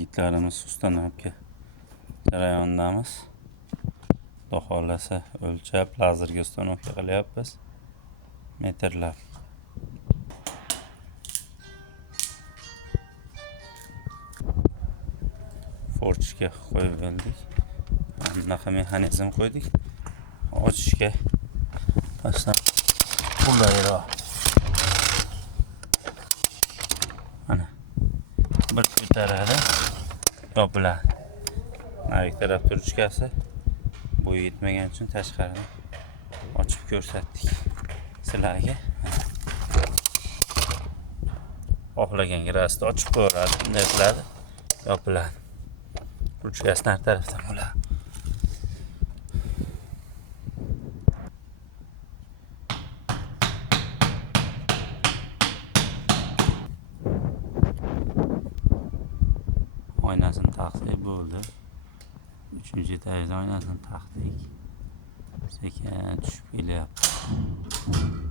yigitlarimiz ustanobga jarayonidamiz. Xudo xohlasa o'lchab lazerga ustanovka qilyapmiz. Metrlab. Forchga qo'yib oldik. Bunaqa mexanizm qo'ydik. Ochishga aslida qulayroq. Mana bir ko'taradi, yopiladi. Nari taraf turishkasi bo'yi yetmagan uchun tashqaridan ochib ko'rsatdik sizlarga. Xohlagan rastda ochib ko'radi, bunday qiladi, yopiladi. Ruchkasi nari tarafdan bo'ladi. Oynasini taqsak bo'ldi. 3-chi etajda oynasini taqdik. Sekin tushib kelyapti.